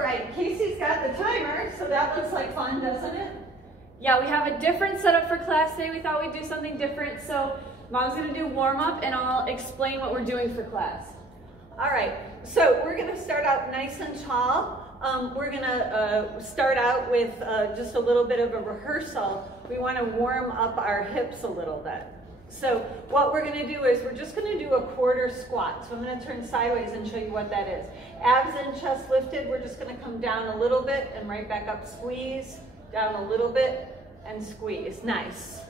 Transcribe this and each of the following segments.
right, Casey's got the timer, so that looks like fun, doesn't it? Yeah, we have a different setup for class today. We thought we'd do something different. So Mom's gonna do warm up and I'll explain what we're doing for class. All right, so we're gonna start out nice and tall. We're gonna start out with just a little bit of a rehearsal. We wanna warm up our hips a little bit. So what we're gonna do is we're just gonna do a quarter squat. So I'm gonna turn sideways and show you what that is. Abs and chest lifted, we're just gonna come down a little bit and right back up, squeeze, down a little bit and squeeze, nice.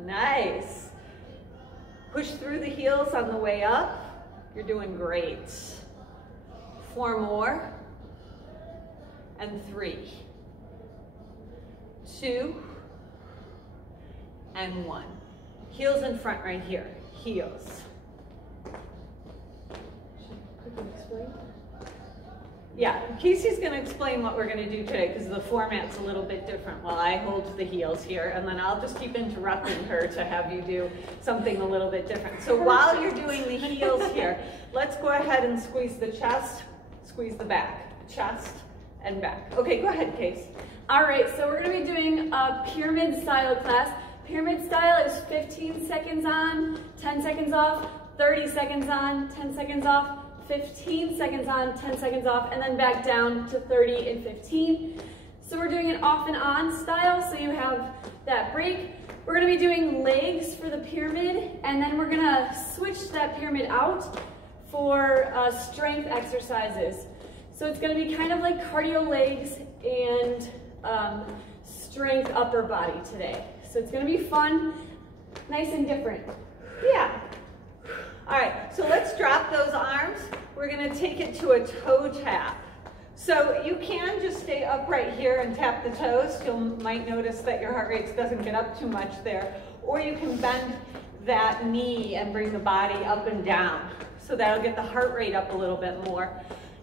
Nice. Push through the heels on the way up. You're doing great. 4 more. And 3. 2. And 1. Heels in front right here. Heels. Yeah, Casey's going to explain what we're going to do today because the format's a little bit different while I hold the heels here, and then I'll just keep interrupting her to have you do something a little bit different. So while you're doing the heels here, let's go ahead and squeeze the chest, squeeze the back, chest and back. Okay, go ahead, Case. All right, so we're going to be doing a pyramid style class. Pyramid style is 15 seconds on, 10 seconds off, 30 seconds on, 10 seconds off, 15 seconds on, 10 seconds off, and then back down to 30 and 15. So we're doing an off and on style, so you have that break. We're gonna be doing legs for the pyramid, and then we're gonna switch that pyramid out for strength exercises. So it's gonna be kind of like cardio legs and strength upper body today. So it's gonna be fun, nice and different. Yeah. All right, so let's drop those arms. We're gonna take it to a toe tap. So you can just stay upright here and tap the toes. You might notice that your heart rate doesn't get up too much there. Or you can bend that knee and bring the body up and down. So that'll get the heart rate up a little bit more.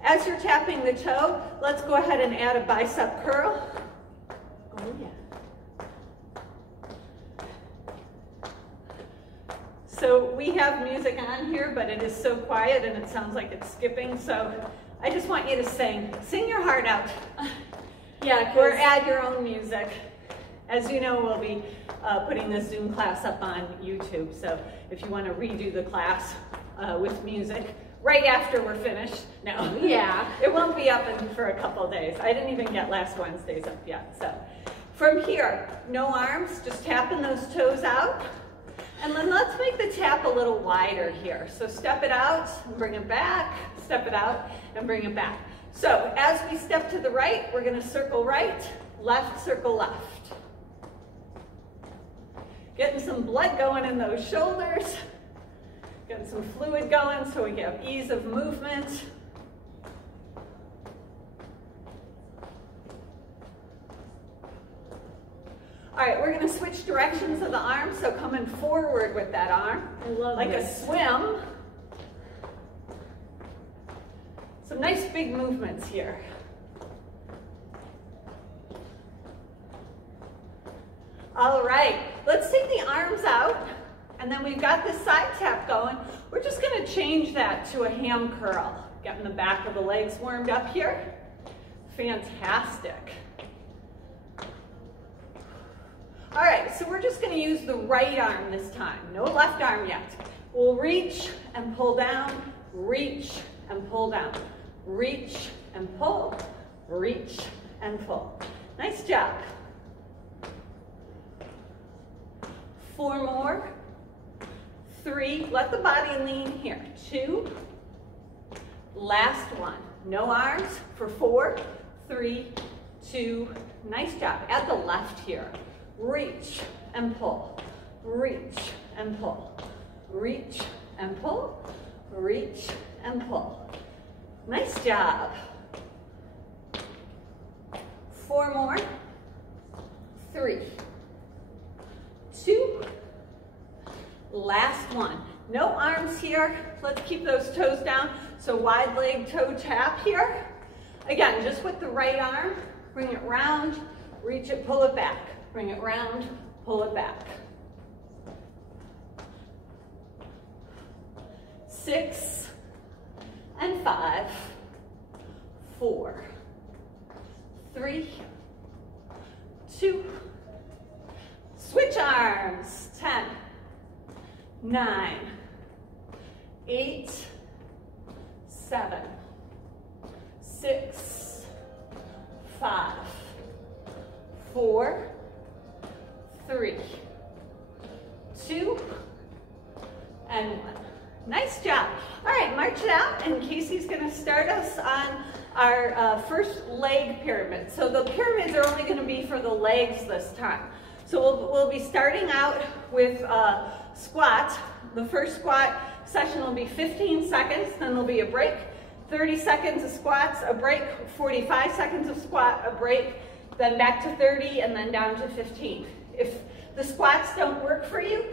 As you're tapping the toe, let's go ahead and add a bicep curl. Oh yeah. So we have music on here, but it is so quiet and it sounds like it's skipping. So I just want you to sing your heart out. Yeah, or add your own music. As you know, we'll be putting this Zoom class up on YouTube. So if you want to redo the class with music right after we're finished, no, yeah, it won't be up for a couple days. I didn't even get last Wednesday's up yet. So from here, no arms, just tapping those toes out. And then let's make the tap a little wider here. So step it out and bring it back, step it out and bring it back. So as we step to the right, we're gonna circle right, left, circle left. Getting some blood going in those shoulders, getting some fluid going so we have ease of movement. All right, we're gonna switch directions of the arm, so coming forward with that arm, I love like this. a swim. Some nice big movements here. All right, let's take the arms out, and then we've got this side tap going. We're just gonna change that to a ham curl. Getting the back of the legs warmed up here. Fantastic. All right, so we're just gonna use the right arm this time, no left arm yet. We'll reach and pull down, reach and pull down, reach and pull, reach and pull. Nice job. 4 more, 3, let the body lean here, 2, last one. No arms for 4, 3, 2, nice job. Add the left here. Reach and pull, reach and pull, reach and pull, reach and pull. Nice job. 4 more, 3, 2, last one. No arms here. Let's keep those toes down. So wide leg toe tap here. Again, just with the right arm, bring it round, reach it, pull it back. Bring it round, pull it back. 6, and 5, 4, 3, 2, switch arms, 10, 9, 8, 7, 6, 5, 4, 3, 2, and 1. Nice job. All right, march it out, and Casey's going to start us on our first leg pyramid. So the pyramids are only going to be for the legs this time. So we'll be starting out with squat. The first squat session will be 15 seconds, then there'll be a break, 30 seconds of squats, a break, 45 seconds of squat, a break, then back to 30, and then down to 15. If the squats don't work for you,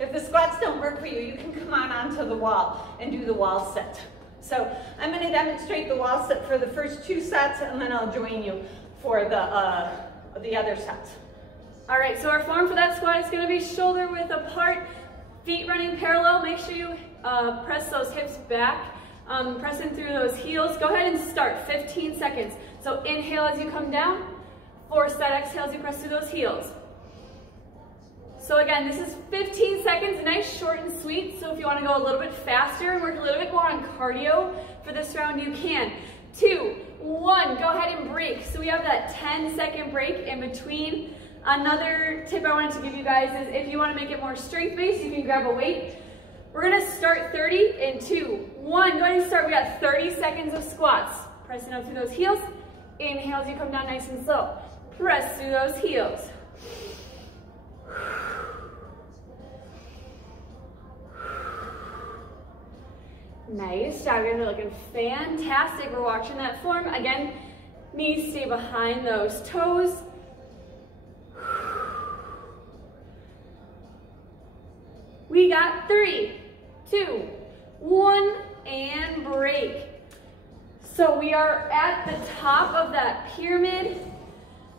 if the squats don't work for you, you can come on onto the wall and do the wall sit. So I'm going to demonstrate the wall sit for the first 2 sets, and then I'll join you for the other sets. All right, so our form for that squat is going to be shoulder width apart, feet running parallel. Make sure you press those hips back, pressing through those heels. Go ahead and start, 15 seconds. So inhale as you come down, force that exhale as you press through those heels. So again, this is 15 seconds, nice, short, and sweet. So if you want to go a little bit faster and work a little bit more on cardio for this round, you can. 2, 1, go ahead and break. So we have that 10-second break in between. Another tip I wanted to give you guys is if you want to make it more strength-based, you can grab a weight. We're going to start 30 in 2, 1. Go ahead and start. We got 30 seconds of squats. Pressing up through those heels. Inhale as you come down nice and slow. Press through those heels. Nice job, you're looking fantastic. We're watching that form. Again, knees stay behind those toes. We got 3, 2, 1, and break. So we are at the top of that pyramid.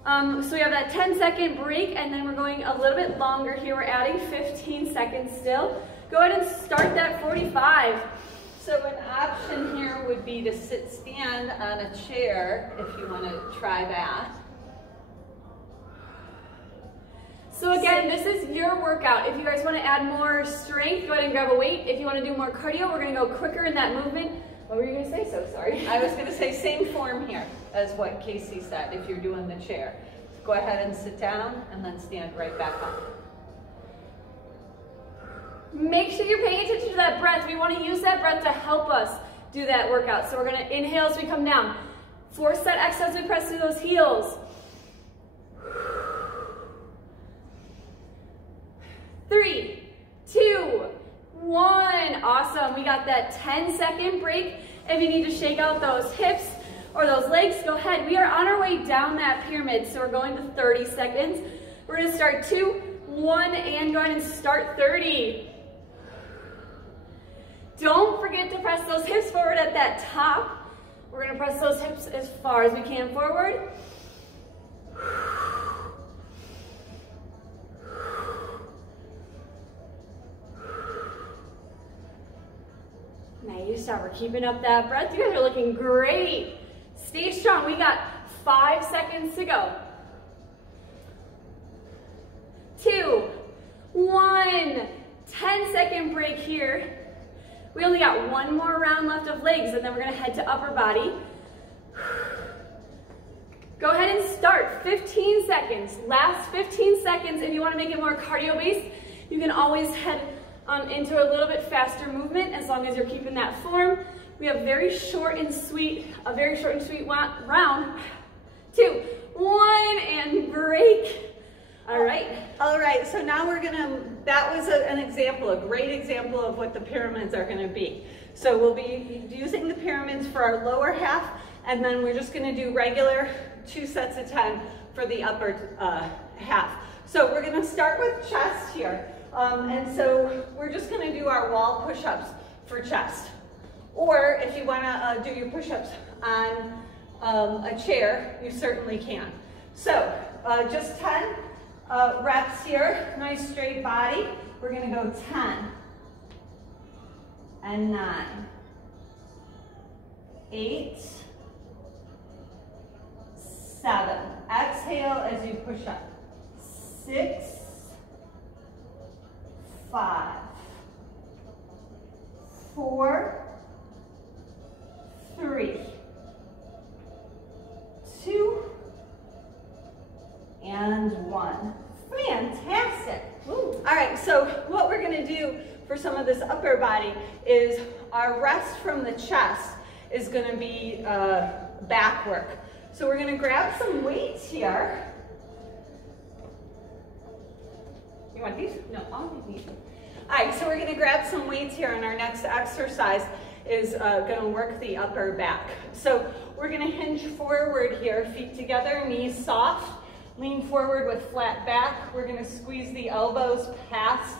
So we have that 10-second break, and then we're going a little bit longer here. We're adding 15 seconds still. Go ahead and start that 45. So an option here would be to stand on a chair if you want to try that. So again, this is your workout. If you guys want to add more strength, go ahead and grab a weight. If you want to do more cardio, we're going to go quicker in that movement. What were you going to say? So sorry. I was going to say same form here as what Casey said if you're doing the chair. Go ahead and sit down and then stand right back up. Make sure you're paying attention to that breath. We want to use that breath to help us do that workout. So we're going to inhale as we come down. Force that exhale as we press through those heels. 3, 2, 1. Awesome. We got that 10-second break. If you need to shake out those hips or those legs, go ahead. We are on our way down that pyramid, so we're going to 30 seconds. We're going to start 2, 1, and go ahead and start 30. Don't forget to press those hips forward at that top. We're going to press those hips as far as we can forward. Nice job. We're keeping up that breath. You guys are looking great. Stay strong. We got 5 seconds to go. 2, 1. 10-second break here. We only got 1 more round left of legs, and then we're going to head to upper body. Go ahead and start. 15 seconds. Last 15 seconds. If you want to make it more cardio-based, you can always head into a little bit faster movement as long as you're keeping that form. We have a very short and sweet round. 2, 1, and break. All right, so now we're gonna, that was an example, a great example of what the pyramids are gonna be. So we'll be using the pyramids for our lower half, and then we're just gonna do regular 2 sets of 10 for the upper half. So we're gonna start with chest here. And so we're just gonna do our wall push-ups for chest. Or if you wanna do your push-ups on a chair, you certainly can. So just 10 reps here, nice straight body. We're gonna go 10, and 9. 8, 7. Exhale as you push up. 6, 5, 4, 3, 2, and 1. Fantastic. All right, so what we're going to do for some of this upper body is our rest from the chest is going to be back work. So we're going to grab some weights here. You want these? No, I'll need these. All right, so we're going to grab some weights here, and our next exercise is going to work the upper back. So we're going to hinge forward here, feet together, knees soft. Lean forward with flat back. We're going to squeeze the elbows past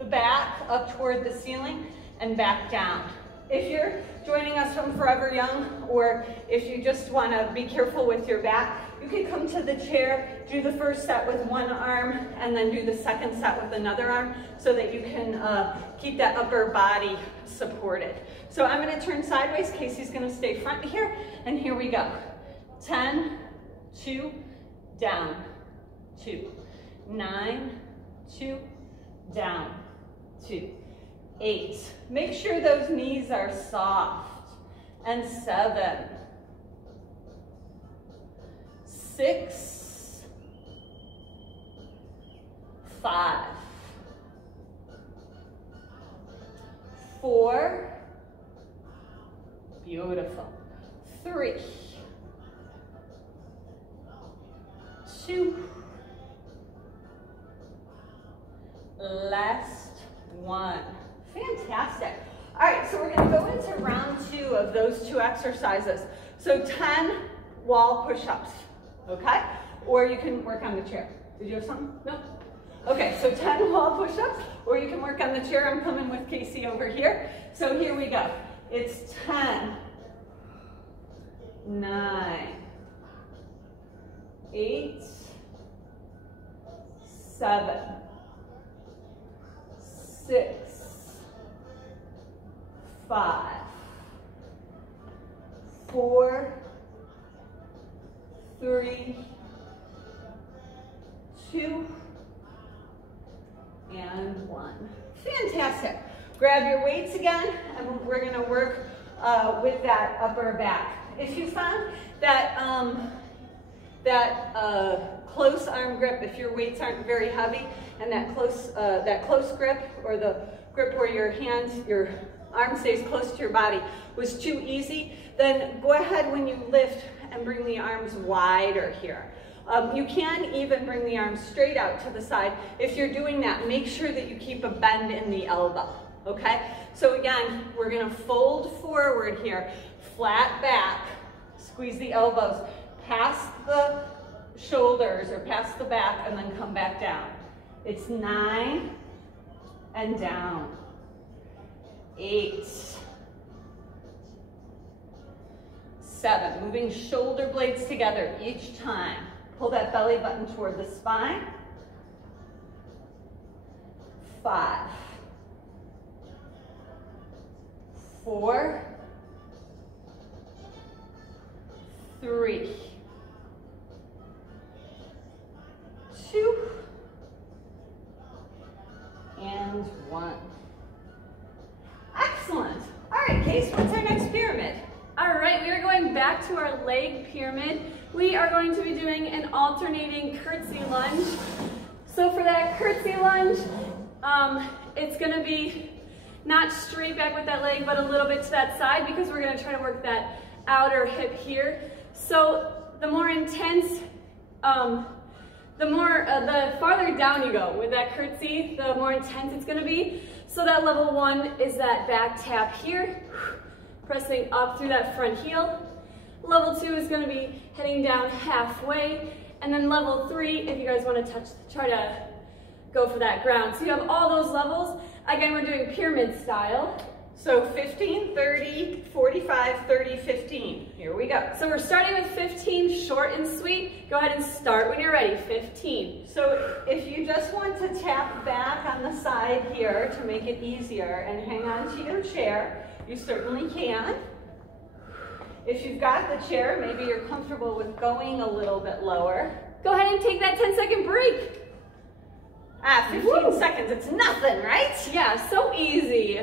the back, up toward the ceiling, and back down. If you're joining us from Forever Young, or if you just want to be careful with your back, you can come to the chair, do the first set with one arm, and then do the second set with another arm, so that you can keep that upper body supported. So I'm going to turn sideways. Casey's going to stay front here, and here we go. 10, 2, down, 2, 9, 2, down, 2, 8. Make sure those knees are soft. And 7, 6, 5, 4, beautiful, 3, 2, last 1. Fantastic. All right, so we're going to go into round 2 of those 2 exercises. So 10 wall push-ups, okay? Or you can work on the chair. Did you have something? No? Okay, so 10 wall push-ups, or you can work on the chair. I'm coming with Casey over here. So here we go. It's 10, 9, 8, 7, 6, 5, 4, 3, 2, and 1. Fantastic. Grab your weights again, and we're going to work with that upper back. If you found that close arm grip, if your weights aren't very heavy, and that close grip, or the grip where your arm stays close to your body, was too easy, then go ahead when you lift and bring the arms wider here. You can even bring the arms straight out to the side. If you're doing that, make sure that you keep a bend in the elbow, okay? So again, we're gonna fold forward here, flat back, squeeze the elbows past the shoulders or past the back, and then come back down. It's 9 and down. 8, 7, moving shoulder blades together each time. Pull that belly button toward the spine. 5, 4, 3, 2, and 1. Excellent. All right, Case, what's our next pyramid? All right, we are going back to our leg pyramid. We are going to be doing an alternating curtsy lunge. So for that curtsy lunge, it's gonna be not straight back with that leg, but a little bit to that side, because we're gonna try to work that outer hip here. So the more intense, the farther down you go with that curtsy, the more intense it's gonna be. So that level 1 is that back tap here, pressing up through that front heel. Level 2 is gonna be heading down halfway. And then level 3, if you guys wanna try to go for that ground. So you have all those levels. Again, we're doing pyramid style. So 15, 30, 45, 30, 15. Here we go. So we're starting with 15, short and sweet. Go ahead and start when you're ready, 15. So if you just want to tap back on the side here to make it easier and hang on to your chair. You certainly can. If you've got the chair, maybe you're comfortable with going a little bit lower. Go ahead and take that 10-second break. 15 seconds, it's nothing, right? Yeah, so easy.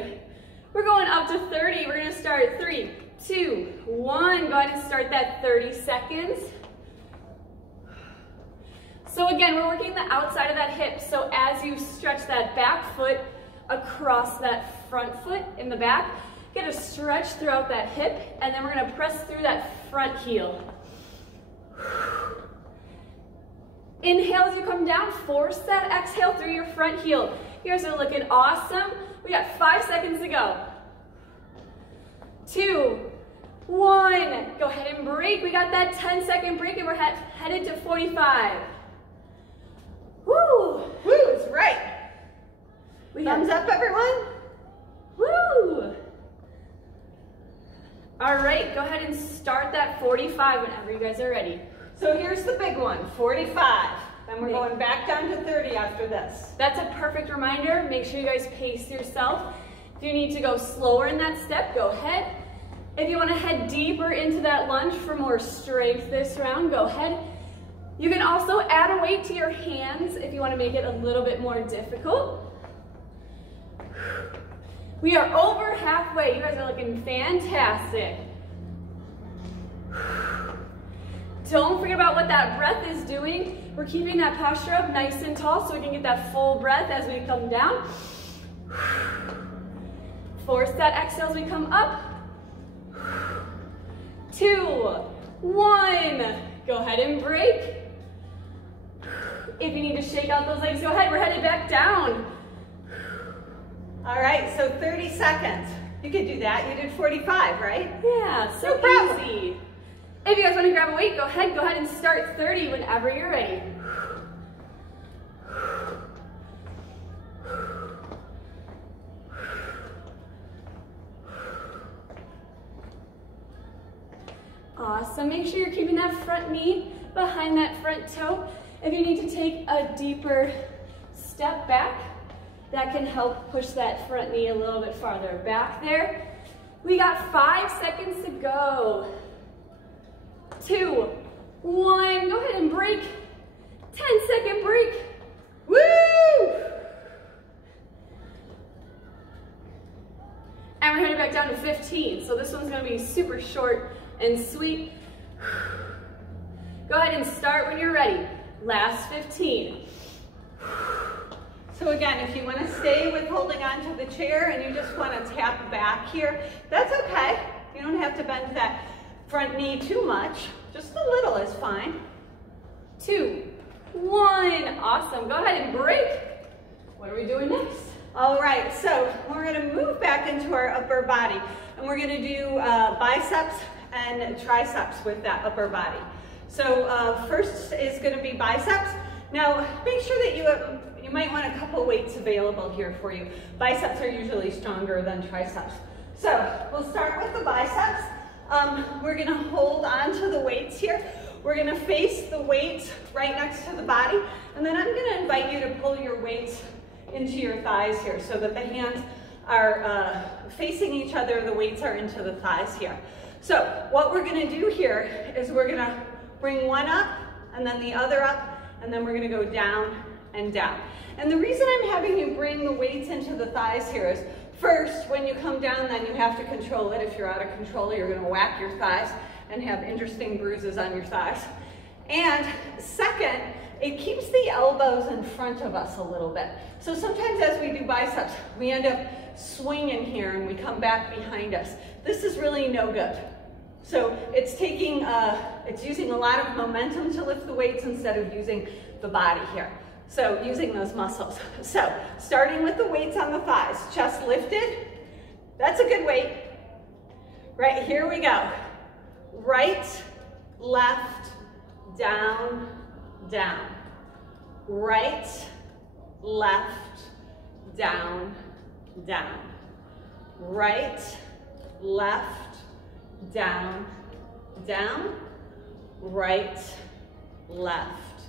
We're going up to 30. We're gonna start 3, 2, 1. Go ahead and start that 30 seconds. So again, we're working the outside of that hip. So as you stretch that back foot across that front foot in the back, get a stretch throughout that hip, and then we're gonna press through that front heel. Inhale as you come down, force that exhale through your front heel. You guys are looking awesome. We got 5 seconds to go. 2, 1. Go ahead and break. We got that 10-second break and we're headed to 45. Woo! Woo, it's right. Thumbs up, everyone. Woo! All right, go ahead and start that 45 whenever you guys are ready. So here's the big one, 45. Then we're going back down to 30 after this. That's a perfect reminder. Make sure you guys pace yourself. If you need to go slower in that step, go ahead. If you want to head deeper into that lunge for more strength this round, go ahead. You can also add a weight to your hands if you want to make it a little bit more difficult. We are over halfway. You guys are looking fantastic. Don't forget about what that breath is doing. We're keeping that posture up nice and tall so we can get that full breath as we come down. Force that exhale as we come up. 2, 1. Go ahead and break. If you need to shake out those legs, go ahead. We're headed back down. All right, so 30 seconds. You could do that. You did 45, right? Yeah, so easy. If you guys want to grab a weight, go ahead and start 30 whenever you're ready. Awesome, make sure you're keeping that front knee behind that front toe. If you need to take a deeper step back, that can help push that front knee a little bit farther back there. We got 5 seconds to go. 2, 1, go ahead and break. 10-second break. Woo! And we're headed back down to 15. So this one's gonna be super short and sweet. Go ahead and start when you're ready. Last 15. So again, if you want to stay with holding on to the chair and you just want to tap back here, that's okay. You don't have to bend that front knee too much. Just a little is fine. 2, 1. Awesome. Go ahead and break. What are we doing next? All right, so we're going to move back into our upper body, and we're going to do biceps and triceps with that upper body. So first is going to be biceps. Now, make sure that you might want a couple weights available here for you. Biceps are usually stronger than triceps. So we'll start with the biceps. We're going to hold on to the weights here. We're going to face the weight right next to the body, and then I'm going to invite you to pull your weights into your thighs here so that the hands are facing each other. The weights are into the thighs here. So what we're going to do here is we're going to bring one up and then the other up, and then we're going to go down and down. And the reason I'm having you bring the weights into the thighs here is first, when you come down, then you have to control it. If you're out of control, you're going to whack your thighs and have interesting bruises on your thighs. And second, it keeps the elbows in front of us a little bit. So sometimes as we do biceps, we end up swinging here and we come back behind us. This is really no good. So it's using a lot of momentum to lift the weights instead of using the body here. So using those muscles. So starting with the weights on the thighs, chest lifted. That's a good weight. Right, here we go. Right, left, down, down. Right, left, down, down. Right, left, down, down. Right, left,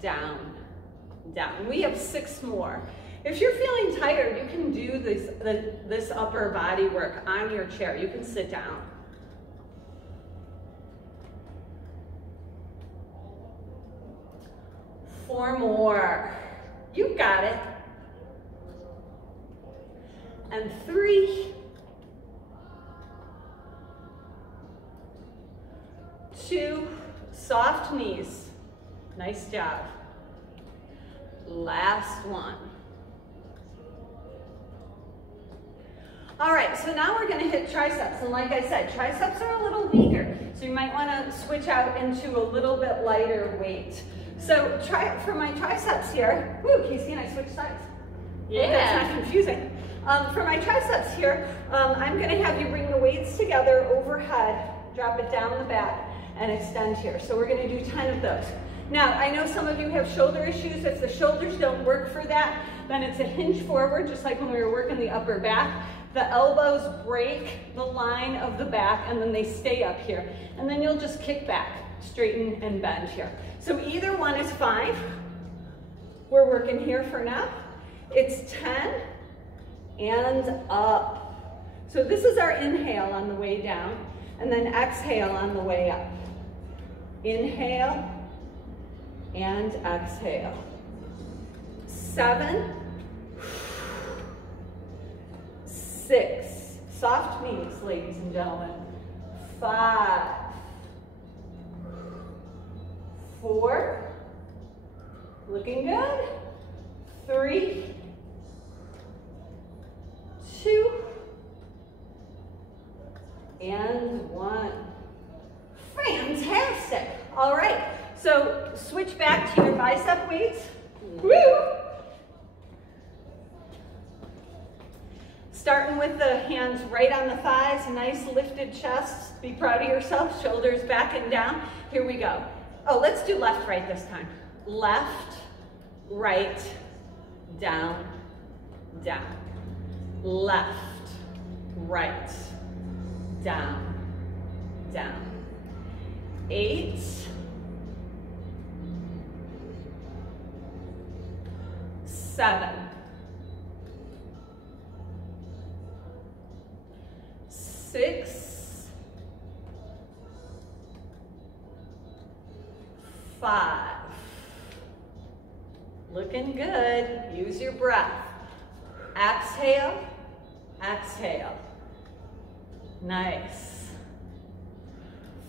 down, down. We have 6 more. If you're feeling tired, you can do this upper body work on your chair. You can sit down. Four more. You got it. And 3, 2, soft knees. Nice job. Last one. All right, so now we're gonna hit triceps. And like I said, triceps are a little weaker. So you might wanna switch out into a little bit lighter weight. So for my triceps here, woo, Casey and I switched sides. Yeah. That's not confusing. For my triceps here, I'm gonna have you bring the weights together overhead, drop it down the back, and extend here. So we're gonna do 10 of those. Now, I know some of you have shoulder issues. If the shoulders don't work for that, then it's a hinge forward, just like when we were working the upper back. The elbows break the line of the back, and then they stay up here. And then you'll just kick back, straighten and bend here. So either one is fine. We're working here for now. It's 10 and up. So this is our inhale on the way down, and then exhale on the way up. Inhale and exhale. 7, 6, soft knees, ladies and gentlemen. 5, 4, looking good. 3, 2, and 1. Fantastic. All right, so switch back to your bicep weights. Woo! Starting with the hands right on the thighs, nice lifted chest. Be proud of yourself, shoulders back and down. Here we go. Oh, let's do left, right this time. Left, right, down, down. Left, right, down, down. 8, 7, 6, 5. Looking good. Use your breath. Exhale, exhale. Nice.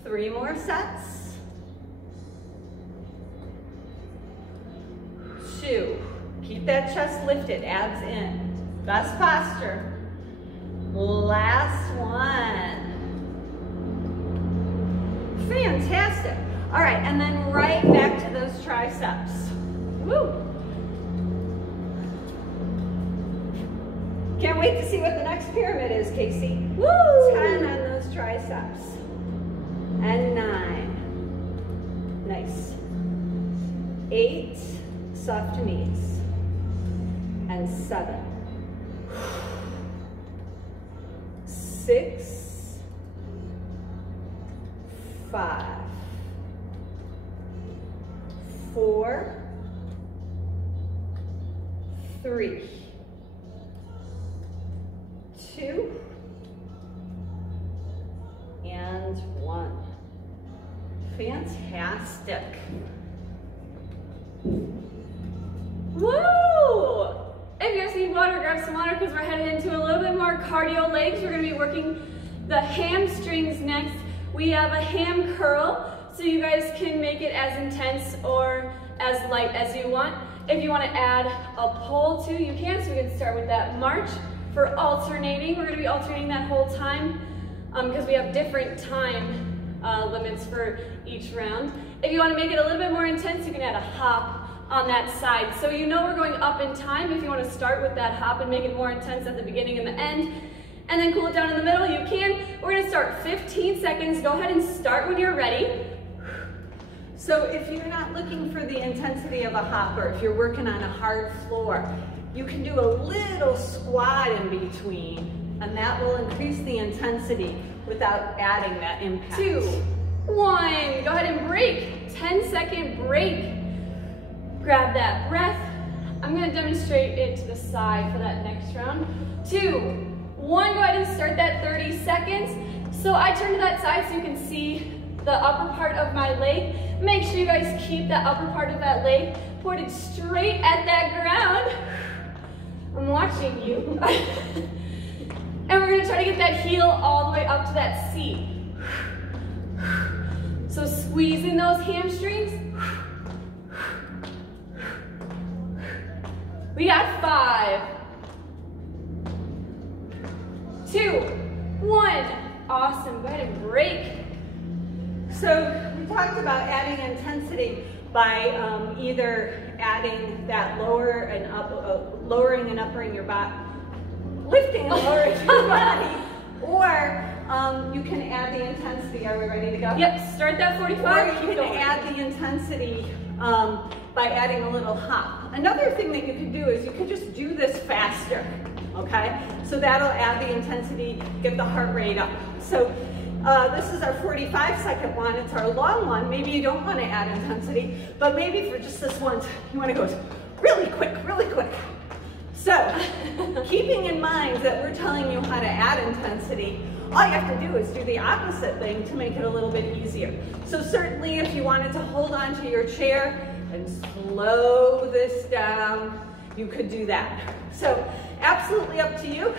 3 more sets. 2. Keep that chest lifted, abs in. Best posture. Last one. Fantastic. All right, and then right back to those triceps. Woo. Can't wait to see what the next pyramid is, Casey. Woo! 10 on those triceps. And 9. Nice. 8, soft knees. And 7. 6, 5, 4, 3, 2, and 1. Fantastic. Woo! If you guys need water, grab some water because we're headed into a little bit more cardio legs. We're going to be working the hamstrings next. We have a ham curl, so you guys can make it as intense or as light as you want. If you want to add a pull too, you can. So we can start with that march. For alternating, we're going to be alternating that whole time because we have different time limits for each round. If you want to make it a little bit more intense, you can add a hop on that side. So you know we're going up in time. If you want to start with that hop and make it more intense at the beginning and the end, and then cool it down in the middle, you can. We're going to start 15 seconds. Go ahead and start when you're ready. So if you're not looking for the intensity of a hop, or if you're working on a hard floor, you can do a little squat in between, and that will increase the intensity without adding that impact. 2, 1, go ahead and break. 10-second break. Grab that breath. I'm gonna demonstrate it to the side for that next round. 2, 1, go ahead and start that 30 seconds. So I turn to that side so you can see the upper part of my leg. Make sure you guys keep that upper part of that leg pointed straight at that ground. I'm watching you. And we're gonna try to get that heel all the way up to that seat. So squeezing those hamstrings. We got 5, 2, 1. Awesome, go ahead and break. So we talked about adding intensity by either adding that lowering and uppering your body, lifting and lowering your body, or you can add the intensity. Are we ready to go? Yep, start that 45. Or you can add the intensity by adding a little hop. Another thing that you could do is you could just do this faster, okay? So that'll add the intensity, get the heart rate up. So this is our 45-second one. It's our long one. Maybe you don't want to add intensity, but maybe for just this one, you want to go really quick, really quick. So keeping in mind that we're telling you how to add intensity, all you have to do is do the opposite thing to make it a little bit easier. So certainly if you wanted to hold on to your chair and slow this down, you could do that. So absolutely up to you.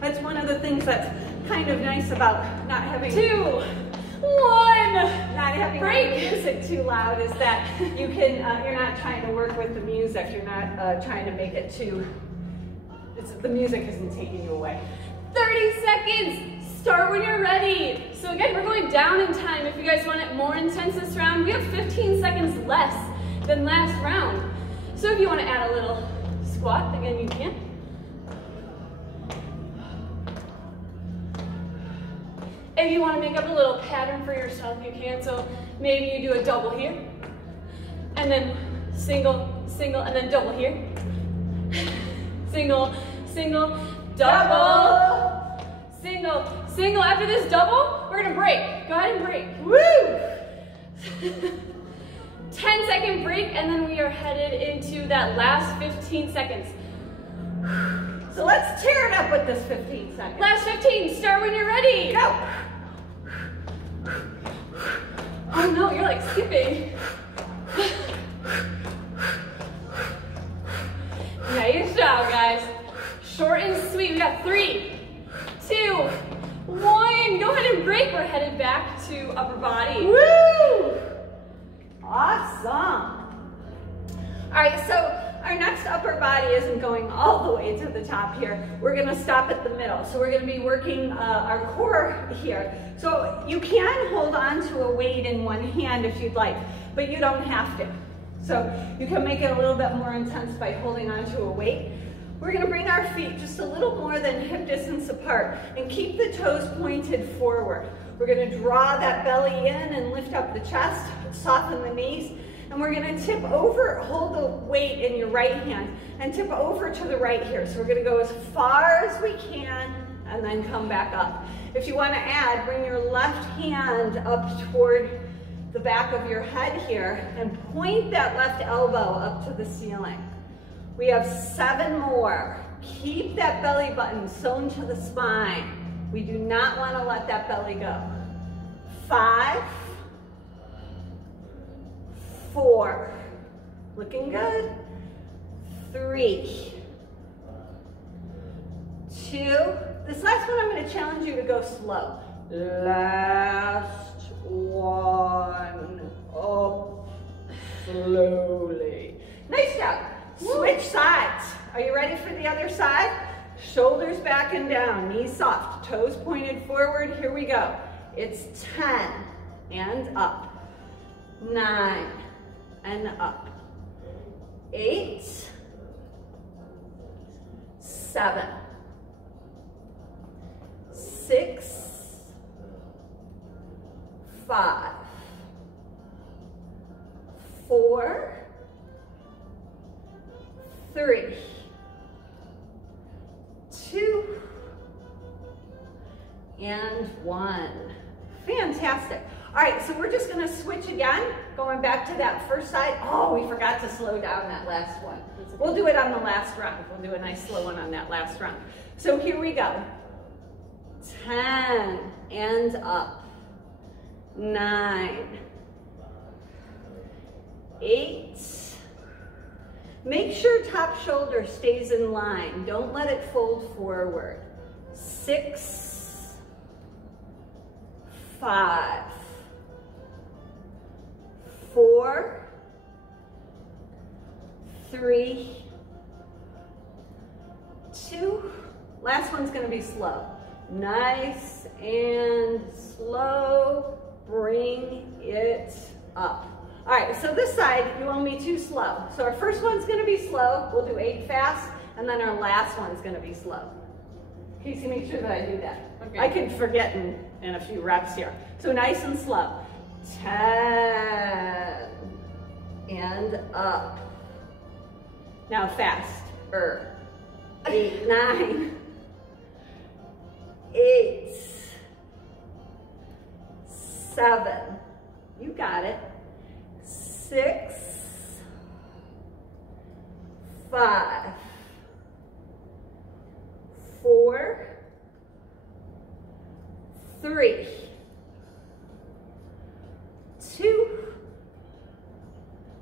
That's one of the things that's kind of nice about not having 2, 1. Not having the music too loud is that you can, you're not trying to work with the music. You're not trying to make it too, the music isn't taking you away. 30 seconds. Start when you're ready. So again, we're going down in time. If you guys want it more intense this round, we have 15 seconds less than last round. So if you want to add a little squat, again, you can. If you want to make up a little pattern for yourself, you can. So maybe you do a double here, and then single, single, and then double here. Single, single, double. Single, single. After this double, we're gonna break. Go ahead and break. Woo! 10-second break, and then we are headed into that last 15 seconds. So let's tear it up with this 15 seconds. Last 15, start when you're ready. Go. Oh no, you're like skipping. Nice job, guys. Short and sweet. We got 3, 2, 1. Go ahead and break. We're headed back to upper body. Woo! Awesome. All right, so our next upper body isn't going all the way to the top here. We're gonna stop at the middle. So we're gonna be working our core here. So you can hold on to a weight in one hand if you'd like, but you don't have to. So you can make it a little bit more intense by holding on to a weight. We're gonna bring our feet just a little more than hip distance apart and keep the toes pointed forward. We're gonna draw that belly in and lift up the chest, soften the knees, and we're gonna tip over, hold the weight in your right hand, and tip over to the right here. So we're gonna go as far as we can and then come back up. If you wanna add, bring your left hand up toward the back of your head here and point that left elbow up to the ceiling. We have 7 more. Keep that belly button sewn to the spine. We do not want to let that belly go. 5, 4, looking good. 3, 2, this last one I'm going to challenge you to go slow. Last one, up slowly. Nice job. Switch sides. Are you ready for the other side? Shoulders back and down, knees soft, toes pointed forward. Here we go. It's 10 and up, 9 and up, 8, 7, 6, 5, 4, 3, 2, and 1. Fantastic. All right, so we're just gonna switch again, going back to that first side. Oh, we forgot to slow down that last one. We'll do it on the last round. We'll do a nice slow one on that last round. So here we go. 10 and up. 9. 8. Make sure top shoulder stays in line. Don't let it fold forward. 6. 5. 4. 3. 2. Last one's going to be slow. Nice and slow. Bring it up. All right, so this side, you won't be too slow. So our first one's gonna be slow. We'll do 8 fast, and then our last one's gonna be slow. Casey, make sure that I do that. Okay. I could forget in a few reps here. So nice and slow. 10 and up. Now fast. 8, 9, 8, 7. You got it. 6, 5, 4, 3, 2.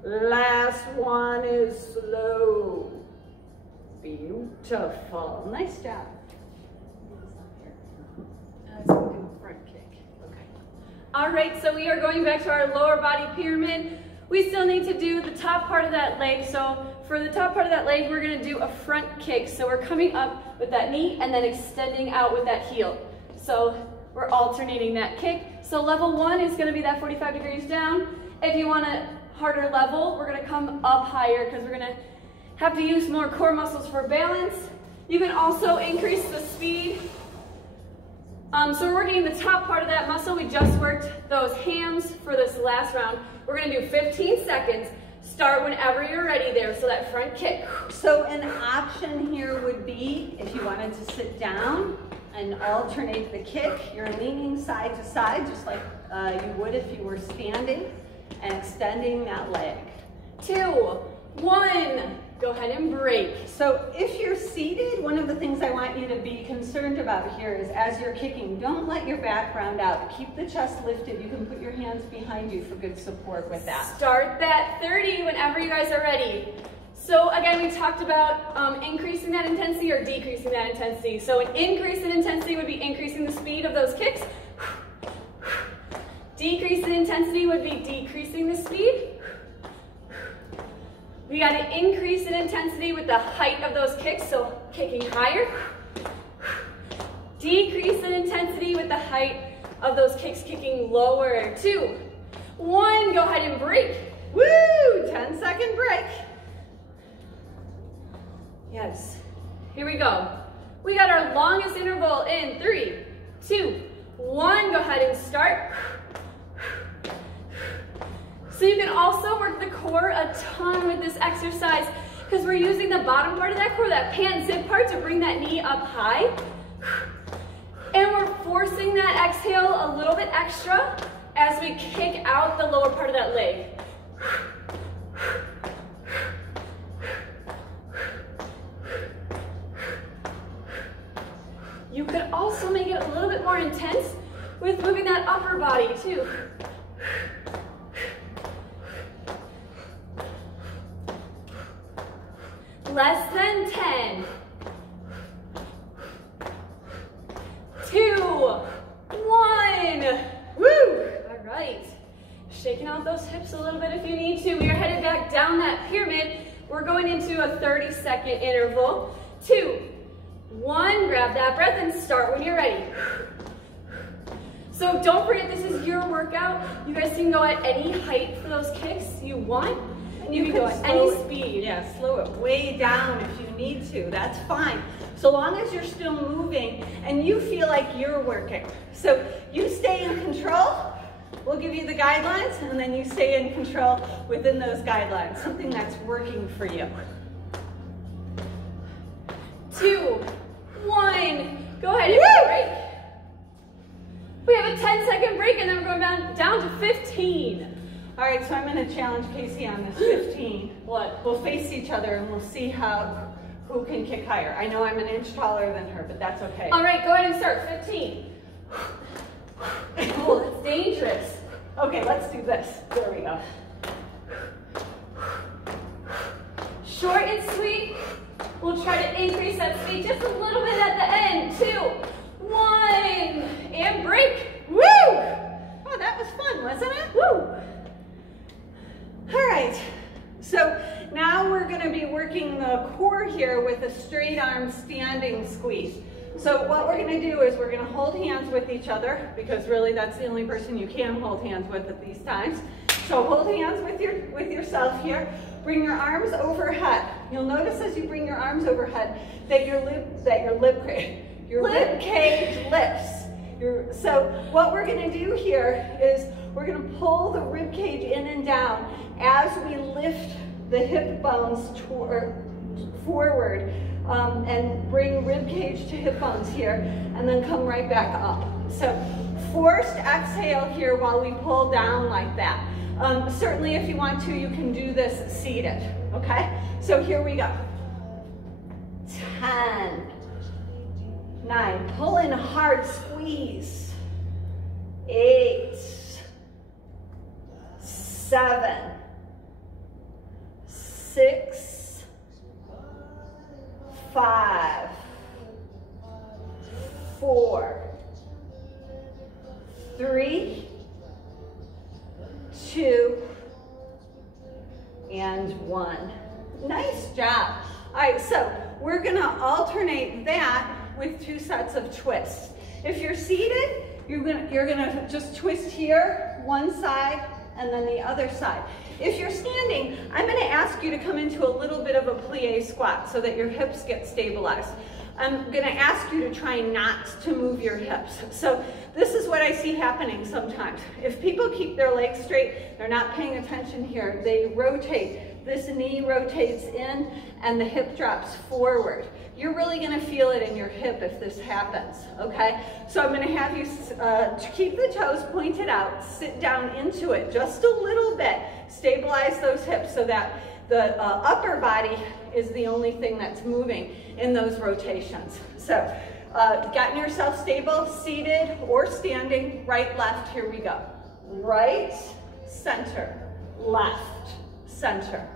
Last one is slow. Beautiful. Nice job. Front kick. Okay. All right, so we are going back to our lower body pyramid. We still need to do the top part of that leg. So for the top part of that leg, we're gonna do a front kick. So we're coming up with that knee and then extending out with that heel. So we're alternating that kick. So level 1 is gonna be that 45 degrees down. If you want a harder level, we're gonna come up higher because we're gonna have to use more core muscles for balance. You can also increase the speed. So we're working the top part of that muscle. We just worked those hams for this last round. We're gonna do 15 seconds. Start whenever you're ready there, so that front kick. So an option here would be, if you wanted to sit down and alternate the kick, you're leaning side to side, just like you would if you were standing, and extending that leg. 2, 1. Go ahead and break. So if you're seated, one of the things I want you to be concerned about here is as you're kicking, don't let your back round out. Keep the chest lifted. You can put your hands behind you for good support with that. Start that 30 whenever you guys are ready. So again, we talked about increasing that intensity or decreasing that intensity. So an increase in intensity would be increasing the speed of those kicks. Decrease in intensity would be decreasing the speed. We got to increase in intensity with the height of those kicks, so kicking higher. Decrease in intensity with the height of those kicks, kicking lower. 2, 1, go ahead and break. Woo, 10-second break. Yes, here we go. We got our longest interval in 3, 2, 1, go ahead and start. So you can also work the core a ton with this exercise because we're using the bottom part of that core, that pant zip part, to bring that knee up high. And we're forcing that exhale a little bit extra as we kick out the lower part of that leg. You could also make it a little bit more intense with moving that upper body too. Less than 10. 2, 1. Woo! All right. Shaking out those hips a little bit if you need to. We are headed back down that pyramid. We're going into a 30-second interval. 2, 1. Grab that breath and start when you're ready. So don't forget, this is your workout. You guys can go at any height for those kicks you want. And you can go at any speed. Yeah, slow it way down if you need to. That's fine. So long as you're still moving and you feel like you're working. So you stay in control. We'll give you the guidelines and then you stay in control within those guidelines. Something that's working for you. 2, 1. Go ahead and break. We have a 10-second break and then we're going down to 15. All right, so I'm going to challenge Casey on this 15. What? We'll face each other and we'll see who can kick higher. I know I'm an inch taller than her, but that's okay. All right, go ahead and start. 15. Oh, that's dangerous. Okay, let's do this. There we go. Short and sweet. We'll try to increase that speed just a little bit at the end. 2, 1, and break. Woo! Oh, that was fun, wasn't it? Woo! All right, so now we're going to be working the core here with a straight arm standing squeeze. So what we're going to do is we're going to hold hands with each other, because really that's the only person you can hold hands with at these times. So hold hands with yourself here. Bring your arms overhead. You'll notice as you bring your arms overhead that your rib cage lifts. So what we're going to do here is we're going to pull the rib cage in and down as we lift the hip bones forward and bring rib cage to hip bones here, and then come right back up. So forced exhale here while we pull down like that. Certainly if you want to, you can do this seated, okay? So here we go. 10, 9, pull in hard, squeeze. 8, 7, 6, 5, 4, 3, 2, and 1. Nice job. All right, so we're gonna alternate that with 2 sets of twists. If you're seated, you're gonna just twist here, one side, and then the other side. If you're standing, I'm gonna ask you to come into a little bit of a plie squat so that your hips get stabilized. I'm gonna ask you to try not to move your hips. So this is what I see happening sometimes. If people keep their legs straight, they're not paying attention here, they rotate. This knee rotates in and the hip drops forward. You're really gonna feel it in your hip if this happens, okay? So I'm gonna have you to keep the toes pointed out, sit down into it just a little bit, stabilize those hips so that the upper body is the only thing that's moving in those rotations. So getting yourself stable, seated or standing, right, left, here we go. Right, center, left, center,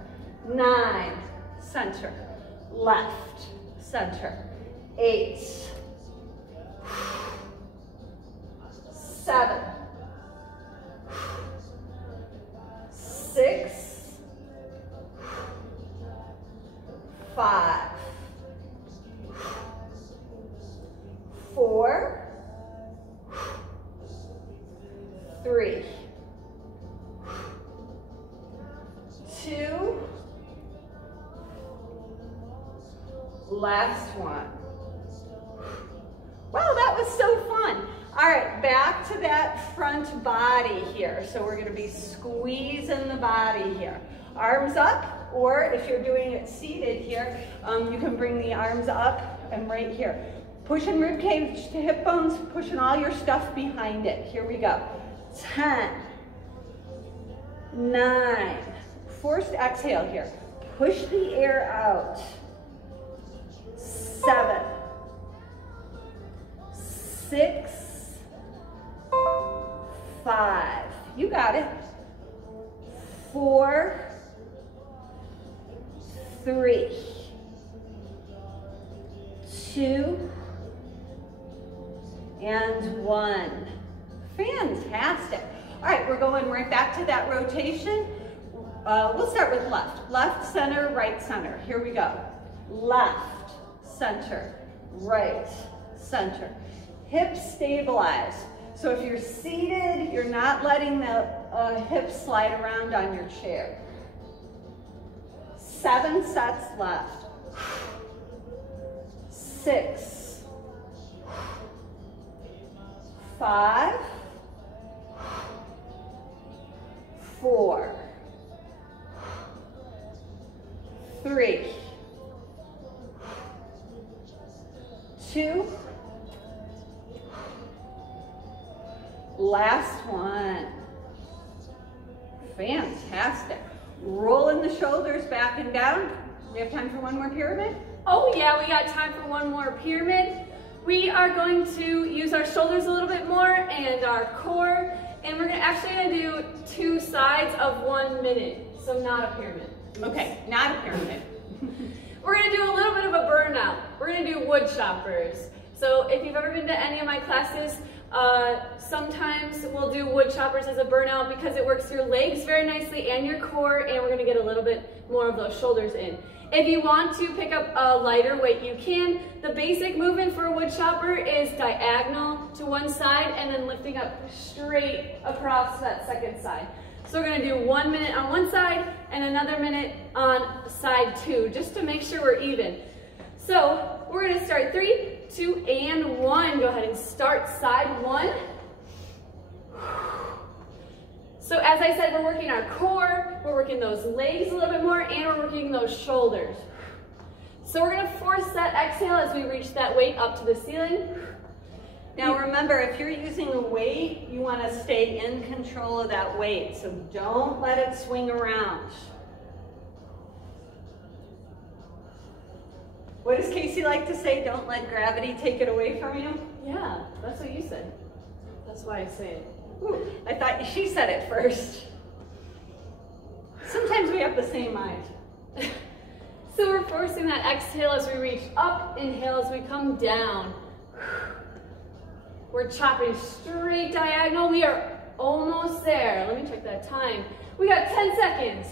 9, center, left, center, 8, 7, 6, 5, 4, 3, 2, last one. Wow, that was so fun. All right, back to that front body here. So we're gonna be squeezing the body here. Arms up, or if you're doing it seated here, you can bring the arms up and right here. Pushing rib cage to hip bones, pushing all your stuff behind it. Here we go. 10, 9, forced exhale here. Push the air out. 7, 6, 5, you got it. 4, 3, 2, and 1. Fantastic. All right, we're going right back to that rotation. We'll start with left. Left, center, right, center. Here we go. Left, center, right, center. Hips stabilize. So if you're seated, you're not letting the hips slide around on your chair. 7 sets left. 6, 5, 4, 3, 2, last one. Fantastic. Rolling the shoulders back and down. We have time for one more pyramid? Oh yeah, we got time for one more pyramid. We are going to use our shoulders a little bit more and our core, and we're actually gonna do 2 sides of 1 minute, so not a pyramid. Okay, not a pyramid. We're gonna do a little bit of a burnout. We're gonna do wood choppers. So if you've ever been to any of my classes, sometimes we'll do wood choppers as a burnout because it works your legs very nicely and your core, and we're gonna get a little bit more of those shoulders in. If you want to pick up a lighter weight, you can. The basic movement for a wood chopper is diagonal to one side and then lifting up straight across that second side. So we're gonna do 1 minute on one side and another minute on side 2, just to make sure we're even. So we're gonna start 3, 2, and 1. Go ahead and start side 1. So as I said, we're working our core, we're working those legs a little bit more, and we're working those shoulders. So we're gonna force that exhale as we reach that weight up to the ceiling. Now remember, if you're using a weight, you wanna stay in control of that weight, so don't let it swing around. What does Casey like to say? Don't let gravity take it away from you? Yeah, that's what you said. That's why I say it. Ooh, I thought she said it first. Sometimes we have the same mind. So we're forcing that exhale as we reach up, inhale as we come down. We're chopping straight diagonal. We are almost there. Let me check that time. We got 10 seconds.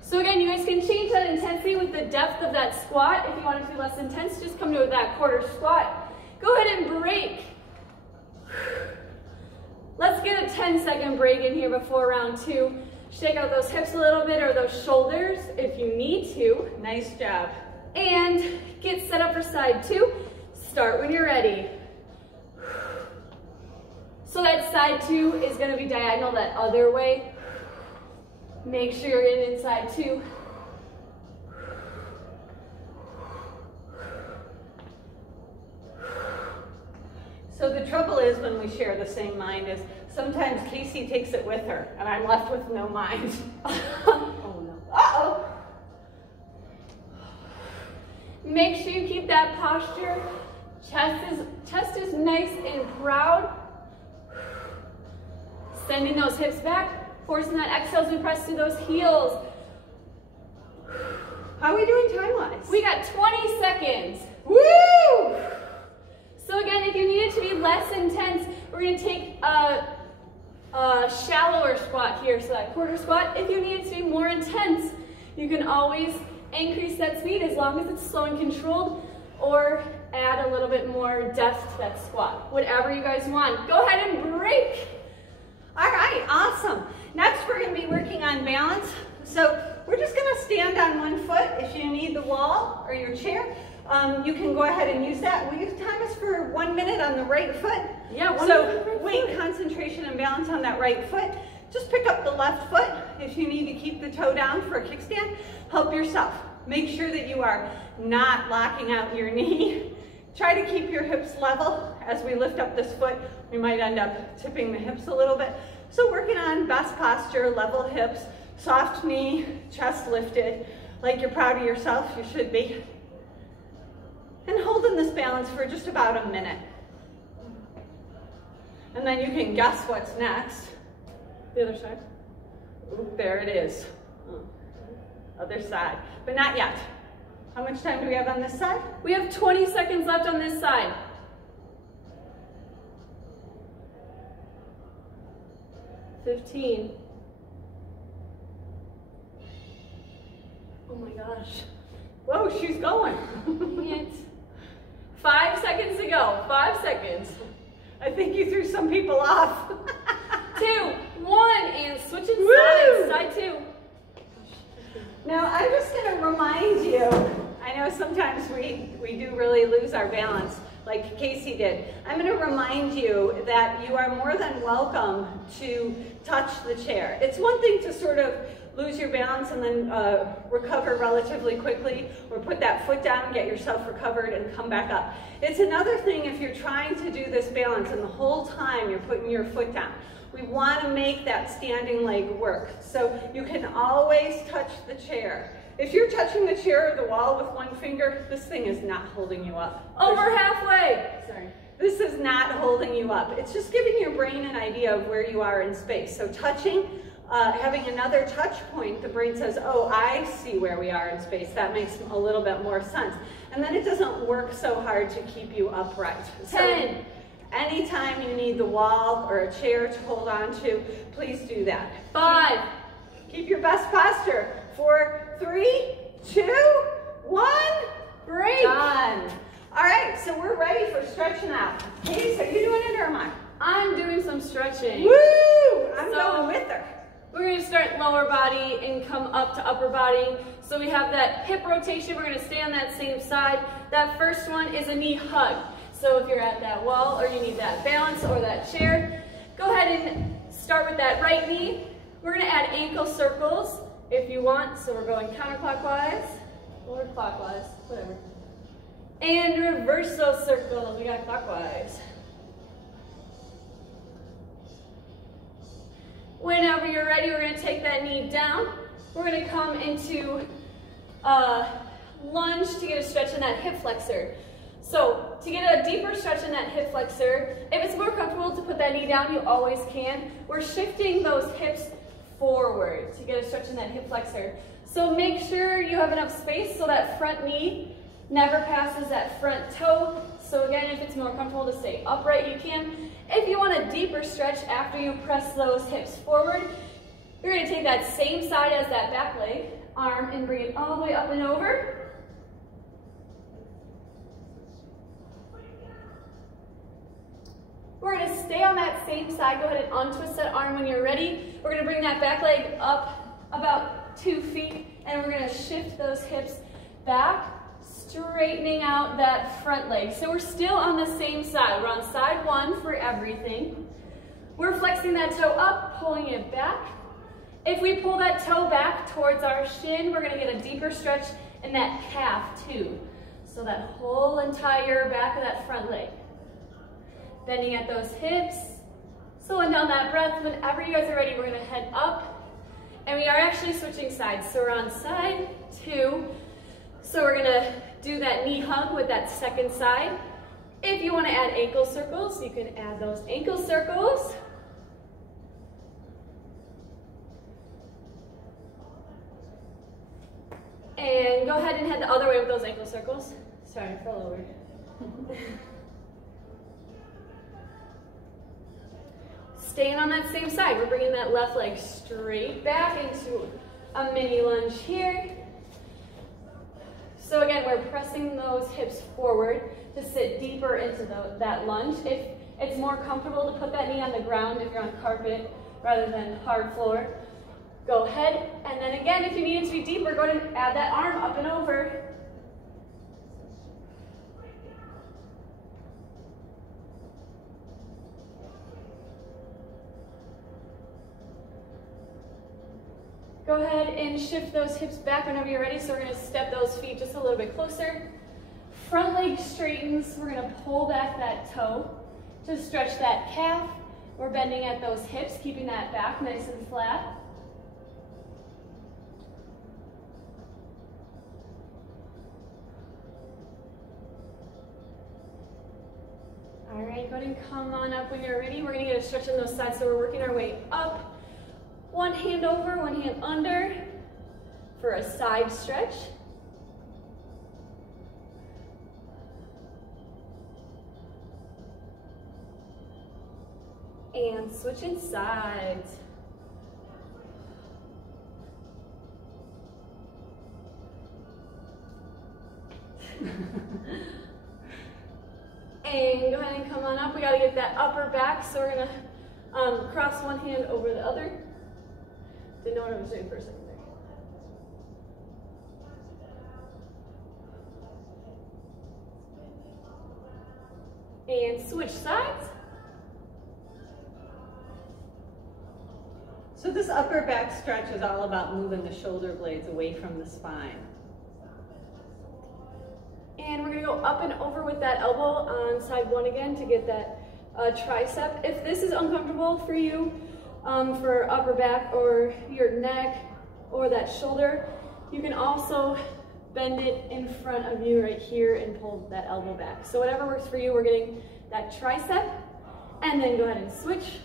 So again, you guys can change that intensity with the depth of that squat. If you want it to be less intense, just come to that quarter squat. Go ahead and break. Let's get a 10-second break in here before round 2. Shake out those hips a little bit or those shoulders if you need to. Nice job. And get set up for side 2. Start when you're ready. So that side 2 is going to be diagonal that other way. Make sure you're in inside 2. So the trouble is when we share the same mind is sometimes Casey takes it with her and I'm left with no mind. Oh no. Uh-oh. Make sure you keep that posture. Chest is nice and proud. Sending those hips back, forcing that exhale as we press through those heels. How are we doing time-wise? We got 20 seconds. Woo! So again, if you need it to be less intense, we're going to take a shallower squat here, so that quarter squat. If you need it to be more intense, you can always increase that speed as long as it's slow and controlled, or add a little bit more depth to that squat. Whatever you guys want. Go ahead and break. All right, awesome. Next, we're going to be working on balance. So we're just going to stand on one foot. If you need the wall or your chair, you can go ahead and use that. Will you time us for 1 minute on the right foot? Yeah, 1 So minute. weight, concentration, and balance on that right foot. Just pick up the left foot. If you need to keep the toe down for a kickstand, help yourself. Make sure that you are not locking out your knee. Try to keep your hips level. As we lift up this foot, we might end up tipping the hips a little bit. So working on best posture, level hips, soft knee, chest lifted, like you're proud of yourself, you should be. And holding this balance for just about a minute. And then you can guess what's next. The other side. Oop, there it is. Other side, but not yet. How much time do we have on this side? We have 20 seconds left on this side. 15. Oh my gosh. Whoa, she's going. Can't. 5 seconds to go. 5 seconds. I think you threw some people off. 2, 1, and switching Woo! sides. Side 2. Now, I'm just going to remind you, I know sometimes we do really lose our balance, like Casey did. I'm going to remind you that you are more than welcome to touch the chair. It's one thing to sort of lose your balance and then recover relatively quickly, or put that foot down, get yourself recovered, and come back up. It's another thing if you're trying to do this balance and the whole time you're putting your foot down. We want to make that standing leg work. So you can always touch the chair. If you're touching the chair or the wall with one finger, this thing is not holding you up. Oh, we're halfway. Sorry. This is not holding you up. It's just giving your brain an idea of where you are in space. So touching, having another touch point, the brain says, oh, I see where we are in space. That makes a little bit more sense. And then it doesn't work so hard to keep you upright. 10. So anytime you need the wall or a chair to hold on to, please do that. 5. Keep your best posture. 4, 3, 2, 1. Break. Done. All right, so we're ready for stretching out. Hey, so you doing it or am I? I'm doing some stretching. Woo! I'm going with her. We're going to start lower body and come up to upper body. So we have that hip rotation. We're going to stay on that same side. That first one is a knee hug. So if you're at that wall or you need that balance or that chair, go ahead and start with that right knee. We're going to add ankle circles if you want. So we're going counterclockwise or clockwise, whatever. And reversal circles. We got clockwise. Whenever you're ready, we're going to take that knee down. We're going to come into lunge to get a stretch in that hip flexor. So to get a deeper stretch in that hip flexor, if it's more comfortable to put that knee down, you always can. We're shifting those hips forward to get a stretch in that hip flexor. So make sure you have enough space so that front knee never passes that front toe. So again, if it's more comfortable to stay upright, you can. If you want a deeper stretch after you press those hips forward, you're going to take that same side as that back leg, arm, and bring it all the way up and over. We're going to stay on that same side. Go ahead and untwist that arm when you're ready. We're going to bring that back leg up about 2 feet, and we're going to shift those hips back, straightening out that front leg. So we're still on the same side. We're on side 1 for everything. We're flexing that toe up, pulling it back. If we pull that toe back towards our shin, we're going to get a deeper stretch in that calf too. So that whole entire back of that front leg. Bending at those hips, slowing down that breath. Whenever you guys are ready, we're going to head up. And we are actually switching sides. So we're on side 2. So we're going to do that knee hug with that second side. If you want to add ankle circles, you can add those ankle circles. And go ahead and head the other way with those ankle circles. Sorry, I fell over. Staying on that same side, we're bringing that left leg straight back into a mini lunge here. So again, we're pressing those hips forward to sit deeper into that lunge. If it's more comfortable to put that knee on the ground, if you're on carpet rather than hard floor, go ahead. And then again, if you need it to be deeper, go ahead and add that arm up and over. Go ahead and shift those hips back whenever you're ready. So we're going to step those feet just a little bit closer. Front leg straightens. We're going to pull back that toe to stretch that calf. We're bending at those hips, keeping that back nice and flat. All right, go ahead and come on up when you're ready. We're going to get a stretch on those sides, so we're working our way up. One hand over, one hand under for a side stretch. And switching sides. And go ahead and come on up. We got to get that upper back, so we're going to cross one hand over the other. Didn't know what I was doing for a second there. And switch sides. So this upper back stretch is all about moving the shoulder blades away from the spine. And we're going to go up and over with that elbow on side 1 again to get that tricep. If this is uncomfortable for you, for upper back or your neck or that shoulder, you can also bend it in front of you right here and pull that elbow back. So whatever works for you, we're getting that tricep, and then go ahead and switch.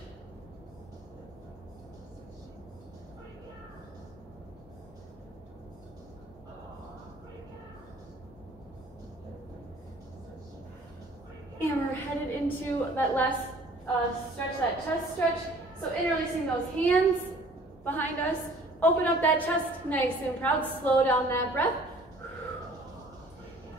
And we're headed into that last stretch, that chest stretch. So interlacing those hands behind us, open up that chest nice and proud, slow down that breath.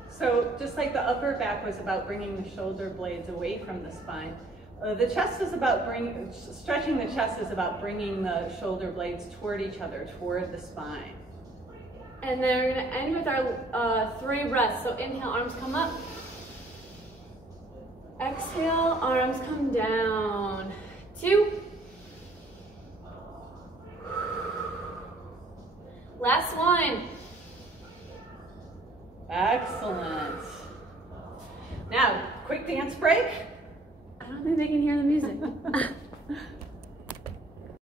So just like the upper back was about bringing the shoulder blades away from the spine, the chest is about stretching the chest is about bringing the shoulder blades toward each other, toward the spine. And then we're gonna end with our 3 breaths. So inhale, arms come up. Exhale, arms come down. 2. Last one. Excellent. Now, quick dance break. I don't think they can hear the music.